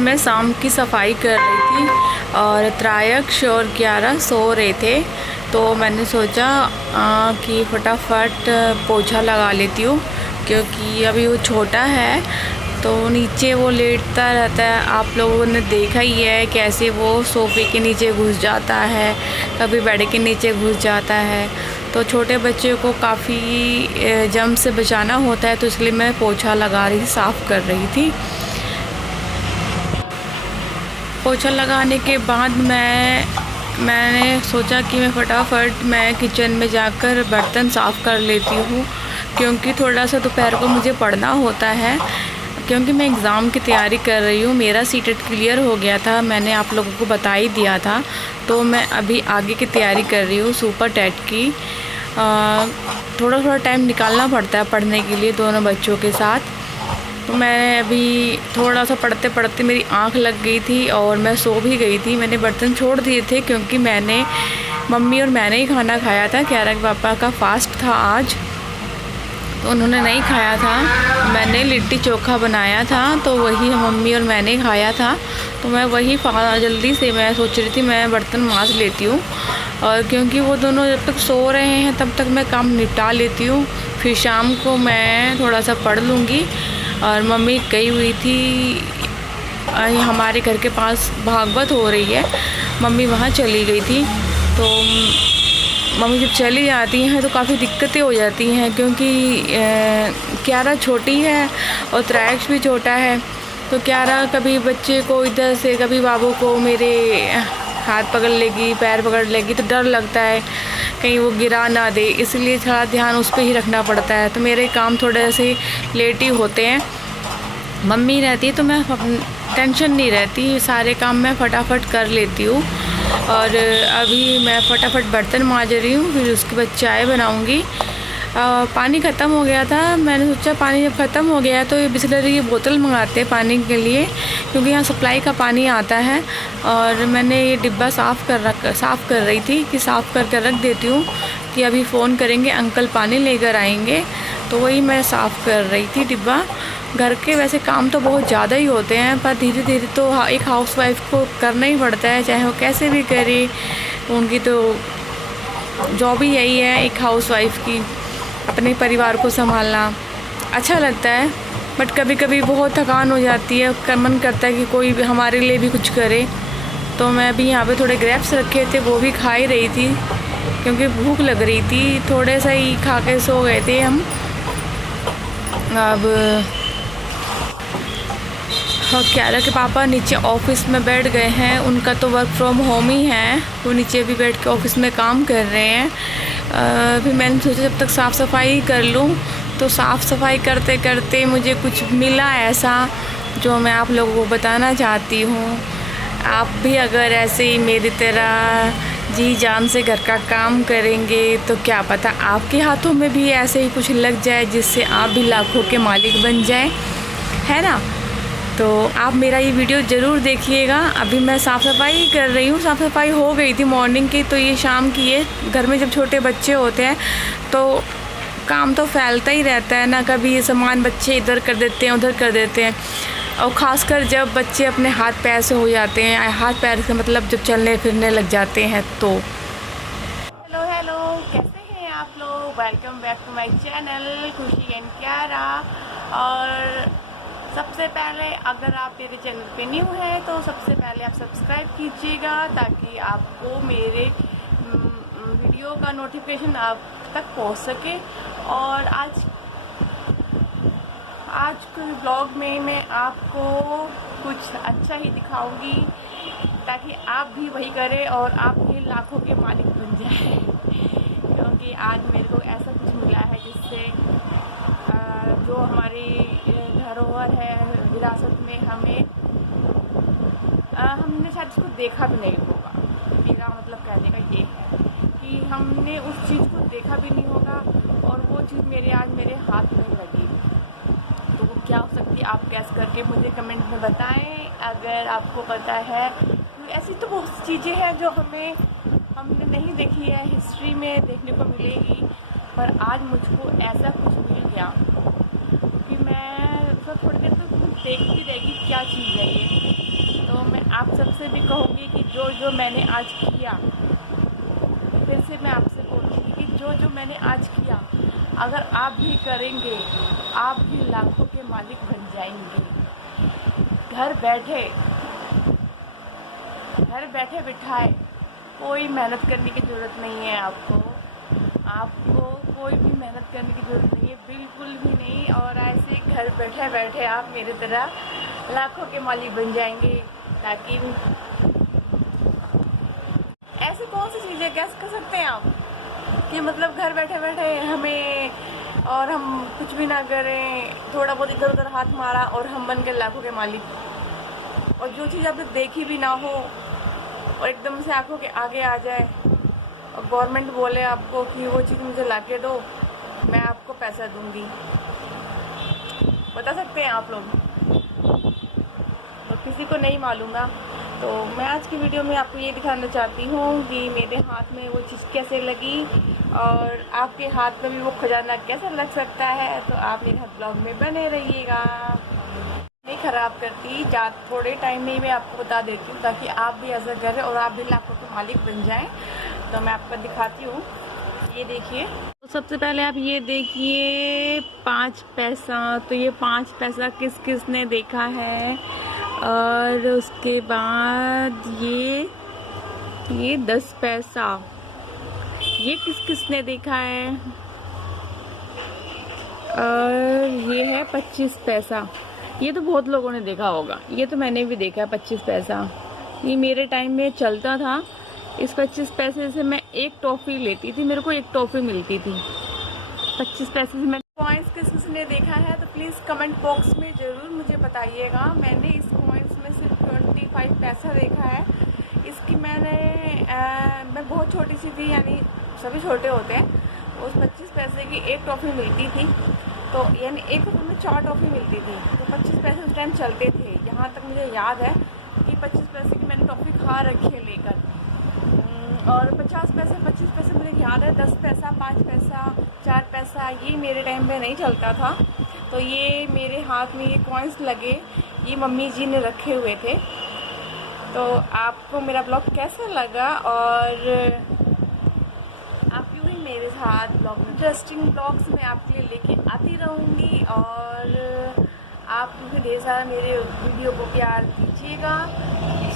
मैं शाम की सफाई कर रही थी और त्रायक्ष और कियारा सो रहे थे, तो मैंने सोचा कि फटाफट पोछा लगा लेती हूँ, क्योंकि अभी वो छोटा है तो नीचे वो लेटता रहता है। आप लोगों ने देखा ही है कैसे वो सोफ़े के नीचे घुस जाता है, कभी बेड के नीचे घुस जाता है। तो छोटे बच्चे को काफ़ी जम से बचाना होता है, तो इसलिए मैं पोछा लगा रही थी, साफ़ कर रही थी। पोछा लगाने के बाद मैंने सोचा कि मैं किचन में जाकर बर्तन साफ़ कर लेती हूँ, क्योंकि थोड़ा सा दोपहर को मुझे पढ़ना होता है, क्योंकि मैं एग्ज़ाम की तैयारी कर रही हूँ। मेरा सीटेट क्लियर हो गया था, मैंने आप लोगों को बता ही दिया था। तो मैं अभी आगे की तैयारी कर रही हूँ सुपर टेट की। थोड़ा टाइम निकालना पड़ता है पढ़ने के लिए दोनों बच्चों के साथ। तो मैं अभी थोड़ा सा पढ़ते पढ़ते मेरी आँख लग गई थी और मैं सो भी गई थी। मैंने बर्तन छोड़ दिए थे, क्योंकि मम्मी और मैंने ही खाना खाया था। कियारा के पापा का फास्ट था आज, तो उन्होंने नहीं खाया था। मैंने लिट्टी चोखा बनाया था, तो वही मम्मी और मैंने खाया था। तो मैं वही जल्दी से मैं सोच रही थी मैं बर्तन मांज लेती हूँ, और क्योंकि वो दोनों जब तक सो रहे हैं तब तक मैं काम निपटा लेती हूँ। फिर शाम को मैं थोड़ा सा पढ़ लूँगी। और मम्मी गई हुई थी, हमारे घर के पास भागवत हो रही है, मम्मी वहाँ चली गई थी। तो मम्मी जब चली जाती हैं तो काफ़ी दिक्कतें हो जाती हैं, क्योंकि कियारा छोटी है और त्रायक्ष भी छोटा है। तो कियारा कभी बच्चे को इधर से, कभी बाबू को मेरे हाथ पकड़ लेगी, पैर पकड़ लेगी, तो डर लगता है कहीं वो गिरा ना दे, इसलिए थोड़ा ध्यान उस पर ही रखना पड़ता है। तो मेरे काम थोड़े से लेट ही होते हैं। मम्मी रहती है तो मैं टेंशन नहीं रहती, सारे काम मैं फटाफट कर लेती हूँ। और अभी मैं फटाफट बर्तन मांज रही हूँ, फिर उसके बाद चाय बनाऊँगी। पानी ख़त्म हो गया था, मैंने सोचा पानी जब ख़त्म हो गया तो ये बिसलरी की बोतल मंगाते हैं पानी के लिए, क्योंकि यहाँ सप्लाई का पानी आता है। और मैंने ये डिब्बा साफ़ कर रही थी कि साफ़ करके रख देती हूँ कि अभी फ़ोन करेंगे अंकल पानी लेकर आएंगे, तो वही मैं साफ़ कर रही थी डिब्बा। घर के वैसे काम तो बहुत ज़्यादा ही होते हैं, पर धीरे धीरे तो एक हाउसवाइफ को करना ही पड़ता है, चाहे वो कैसे भी करे। उनकी तो जॉब ही यही है, एक हाउसवाइफ की, अपने परिवार को संभालना। अच्छा लगता है, बट कभी कभी बहुत थकान हो जाती है, मन करता है कि कोई भी हमारे लिए भी कुछ करे। तो मैं अभी यहाँ पे थोड़े ग्रेप्स रखे थे, वो भी खा ही रही थी, क्योंकि भूख लग रही थी। थोड़े सा ही खा के सो गए थे हम। अब कियारा के पापा नीचे ऑफिस में बैठ गए हैं, उनका तो वर्क फ्रॉम होम ही है, वो नीचे भी बैठ के ऑफिस में काम कर रहे हैं। फिर मैंने सोचा जब तक साफ़ सफाई कर लूँ, तो साफ़ सफाई करते करते मुझे कुछ मिला ऐसा जो मैं आप लोगों को बताना चाहती हूँ। आप भी अगर ऐसे ही मेरी तरह जी जान से घर का काम करेंगे, तो क्या पता आपके हाथों में भी ऐसे ही कुछ लग जाए, जिससे आप भी लाखों के मालिक बन जाए, है ना। तो आप मेरा ये वीडियो ज़रूर देखिएगा। अभी मैं साफ़ सफाई कर रही हूँ, साफ़ सफाई हो गई थी मॉर्निंग की, तो ये शाम की है। घर में जब छोटे बच्चे होते हैं तो काम तो फैलता ही रहता है ना, कभी ये सामान बच्चे इधर कर देते हैं, उधर कर देते हैं। और ख़ासकर जब बच्चे अपने हाथ पैर से हो जाते हैं, हाथ पैर से मतलब जब चलने फिरने लग जाते हैं तो। हेलो, कैसे हैं आप लोग? Welcome back to my channel Khushi and Kiara. और सबसे पहले अगर आप मेरे चैनल पे न्यू हैं तो सबसे पहले आप सब्सक्राइब कीजिएगा, ताकि आपको मेरे वीडियो का नोटिफिकेशन आप तक पहुंच सके। और आज के ब्लॉग में मैं आपको कुछ अच्छा ही दिखाऊंगी, ताकि आप भी वही करें और आप भी लाखों के मालिक बन जाए। क्योंकि आज मेरे को ऐसा कुछ मिला है जिससे जो हमारी धरोहर है, विरासत में हमने शायद इसको देखा भी नहीं होगा। मेरा मतलब कहने का ये है कि हमने उस चीज़ को देखा भी नहीं होगा, और वो चीज़ आज मेरे हाथ में लगी। तो वो क्या हो सकती है, आप गैस करके मुझे कमेंट में बताएं अगर आपको पता है। ऐसी तो बहुत सी चीज़ें हैं जो हमने नहीं देखी है, हिस्ट्री में देखने को मिलेगी, पर आज मुझको ऐसा कुछ मिल गया कि मैं थोड़ी देर तो देखती रहेगी क्या चीज़ है ये। आप सबसे भी कहूँगी कि जो जो मैंने आज किया, फिर से मैं आपसे बोलूँगी कि जो जो मैंने आज किया, अगर आप भी करेंगे, आप भी लाखों के मालिक बन जाएंगे। घर बैठे बिठाए कोई मेहनत करने की ज़रूरत नहीं है आपको कोई भी मेहनत करने की ज़रूरत नहीं है, बिल्कुल भी नहीं। और ऐसे घर बैठे बैठे आप मेरी तरह लाखों के मालिक बन जाएंगे। ताकि ऐसी कौन सी चीज़ें कैसे कर सकते हैं आप कि मतलब घर बैठे बैठे हमें, और हम कुछ भी ना करें, थोड़ा बहुत इधर उधर हाथ मारा और हम बन गए लाखों के मालिक। और जो चीज़ आपने देखी भी ना हो और एकदम से आंखों के आगे आ जाए और गवर्नमेंट बोले आपको कि वो चीज़ मुझे लाके दो, मैं आपको पैसा दूंगी। बता सकते हैं आप लोग? तो किसी को नहीं मालूम ना। तो मैं आज की वीडियो में आपको ये दिखाना चाहती हूँ कि मेरे हाथ में वो चीज़ कैसे लगी और आपके हाथ में भी वो खजाना कैसे लग सकता है। तो आप मेरे हाथ ब्लॉग में बने रहिएगा। नहीं ख़राब करती, थोड़े टाइम में ही मैं आपको बता देती हूँ ताकि आप भी ऐसा करें और आप भी लाखों के मालिक बन जाएं। तो मैं आपको दिखाती हूँ, ये देखिए। तो सबसे पहले आप ये देखिए 5 पैसा। तो ये 5 पैसा किस किस ने देखा है, और उसके बाद ये 10 पैसा, ये किस किस ने देखा है, और ये है 25 पैसा। ये तो बहुत लोगों ने देखा होगा, ये तो मैंने भी देखा है 25 पैसा। ये मेरे टाइम में चलता था। इस 25 पैसे से मैं एक टॉफ़ी लेती थी, मेरे को एक टॉफ़ी मिलती थी 25 पैसे से। मैं कॉइन्स किस किस ने देखा है तो प्लीज़ कमेंट बॉक्स में ज़रूर मुझे बताइएगा। मैंने इस कॉइन्स में सिर्फ 25 पैसा देखा है। इसकी मैं बहुत छोटी सी थी, यानी सभी छोटे होते हैं। उस 25 पैसे की एक टॉफ़ी मिलती थी, तो यानी एक रुपये में 4 टॉफ़ी मिलती थी। तो 25 पैसे उस टाइम चलते थे। यहाँ तक मुझे याद है कि 25 पैसे की मैंने टॉफ़ी खा रखी है लेकर। और 50 पैसे 25 पैसे मुझे याद है, 10 पैसा 5 पैसा 4 पैसा ये मेरे टाइम पे नहीं चलता था। तो ये मेरे हाथ में ये कॉइन्स लगे, ये मम्मी जी ने रखे हुए थे। तो आपको मेरा ब्लॉग कैसा लगा, और आप यूँ ही मेरे साथ ब्लॉग में इंटरेस्टिंग ब्लॉग्स मैं आपके लिए लेके आती रहूँगी। और आप मुझे ढेर सारा मेरे वीडियो को प्यार दीजिएगा।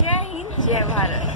जय हिंद, जय भारत।